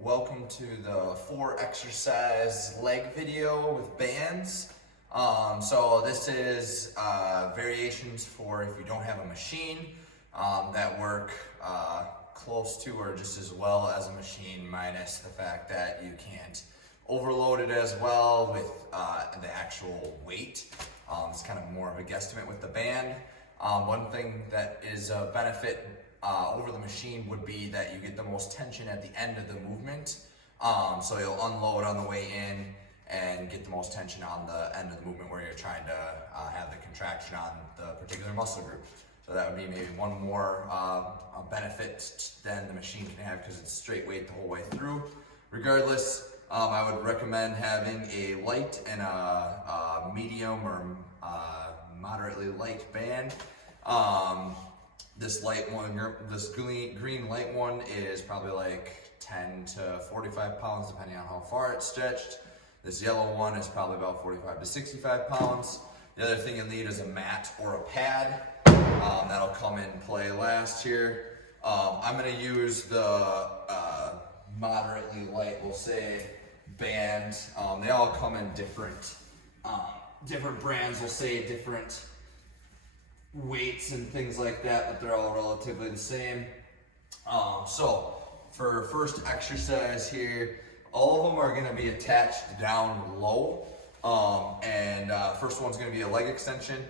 Welcome to the 4 exercise leg video with bands. So this is variations for if you don't have a machine that work close to or just as well as a machine, minus the fact that you can't overload it as well with the actual weight. It's kind of more of a guesstimate with the band. One thing that is a benefit over the machine would be that you get the most tension at the end of the movement. So you'll unload on the way in and get the most tension on the end of the movement where you're trying to have the contraction on the particular muscle group. So that would be maybe one more benefit than the machine can have because it's straight weight the whole way through. Regardless, I would recommend having a light and a medium or moderately light band. This light one, this green light one is probably like 10 to 45 pounds depending on how far it's stretched. This yellow one is probably about 45 to 65 pounds. The other thing you'll need is a mat or a pad. That'll come in play last here. I'm gonna use the moderately light, we'll say, band. They all come in different brands, we'll say different weights and things like that, but they're all relatively the same. So for first exercise here, all of them are going to be attached down low, and first one's going to be a leg extension.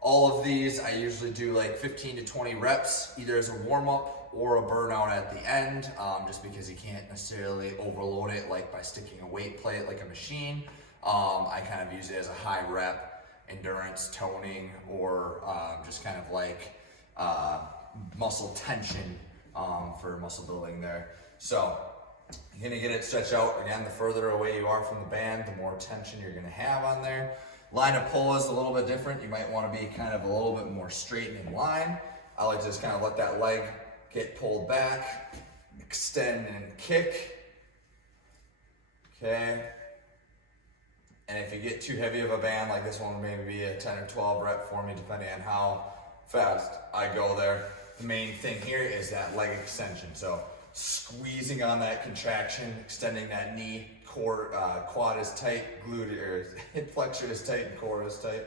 All of these I usually do like 15 to 20 reps, either as a warm-up or a burnout at the end, just because you can't necessarily overload it like by sticking a weight plate like a machine. I kind of use it as a high rep endurance toning, or just kind of like muscle tension for muscle building there. So you're gonna get it stretched out. Again, the further away you are from the band, the more tension you're gonna have on there. Line of pull is a little bit different. You might wanna be kind of a little bit more straight and in line. I like to just kind of let that leg get pulled back, extend and kick. Okay. And if you get too heavy of a band, like this one, maybe be a 10 or 12 rep for me, depending on how fast I go there. The main thing here is that leg extension. So squeezing on that contraction, extending that knee, core, quad is tight, glute or hip flexor is tight, and core is tight.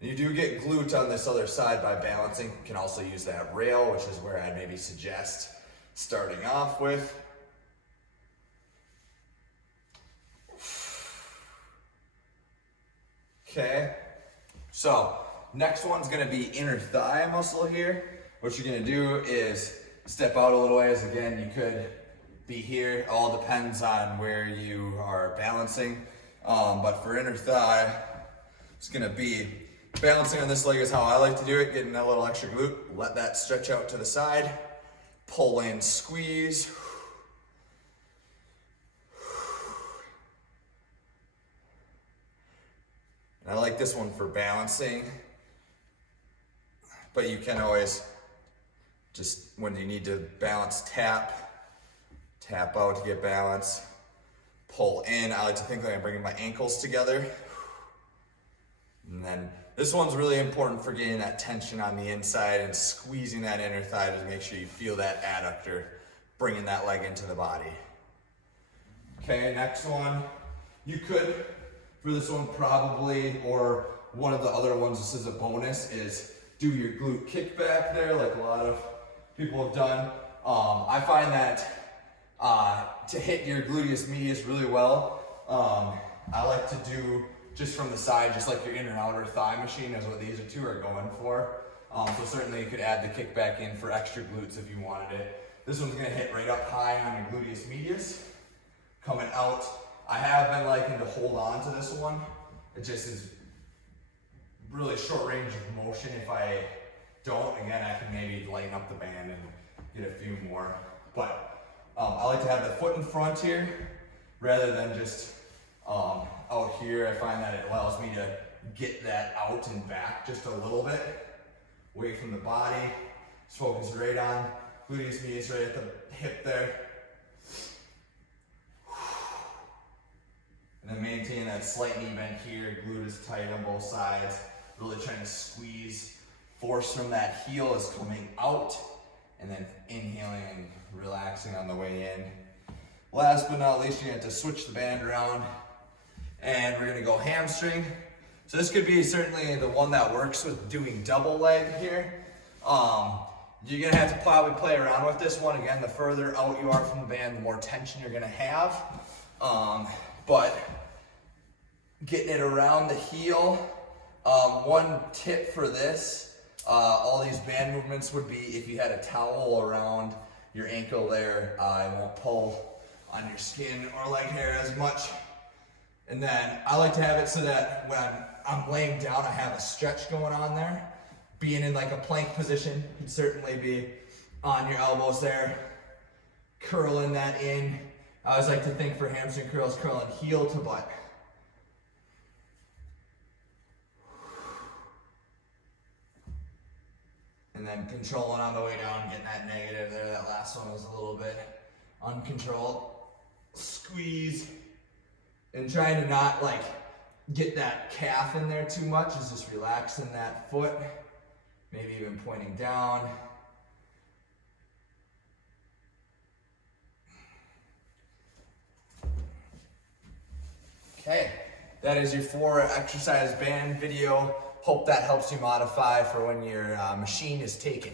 You do get glute on this other side by balancing. You can also use that rail, which is where I'd maybe suggest starting off with. Okay, so next one's gonna be inner thigh muscle here. What you're gonna do is step out a little ways. Again, you could be here. It all depends on where you are balancing. But for inner thigh, it's gonna be balancing on this leg is how I like to do it, getting that little extra glute. Let that stretch out to the side. Pull in, squeeze. I like this one for balancing, but you can always just, when you need to balance, tap out to get balance, pull in. I like to think that I'm bringing my ankles together. And then this one's really important for getting that tension on the inside and squeezing that inner thigh to make sure you feel that adductor, bringing that leg into the body. Okay, next one, you could, for this one probably, or one of the other ones, this is a bonus, is do your glute kickback there like a lot of people have done. I find that to hit your gluteus medius really well, I like to do just from the side, just like your inner and outer thigh machine is what these two are going for. So certainly you could add the kickback in for extra glutes if you wanted it. This one's gonna hit right up high on your gluteus medius, coming out. I have been liking to hold on to this one. It just is really short range of motion. If I don't, again, I can maybe lighten up the band and get a few more. But I like to have the foot in front here rather than just out here. I find that it allows me to get that out and back just a little bit away from the body. Just focus right on gluteus medius right at the hip there. And then maintain that slight knee bend here, glute is tight on both sides, really trying to squeeze. Force from that heel is coming out, and then inhaling and relaxing. relaxing on the way in. Last but not least, you're gonna have to switch the band around, and we're gonna go hamstring. So this could be certainly the one that works with doing double leg here. You're gonna have to probably play around with this one. Again, the further out you are from the band, the more tension you're gonna have. But getting it around the heel. One tip for this, all these band movements would be if you had a towel around your ankle there, it won't pull on your skin or leg hair as much. And then I like to have it so that when I'm laying down, I have a stretch going on there. Being in like a plank position, you'd certainly be on your elbows there, curling that in. I always like to think for hamstring curls, curling heel to butt. And then controlling on the way down, getting that negative there. That last one was a little bit uncontrolled. Squeeze. And trying to not like get that calf in there too much, is just relaxing that foot. Maybe even pointing down. Okay, that is your 4 exercise band video. Hope that helps you modify for when your machine is taken.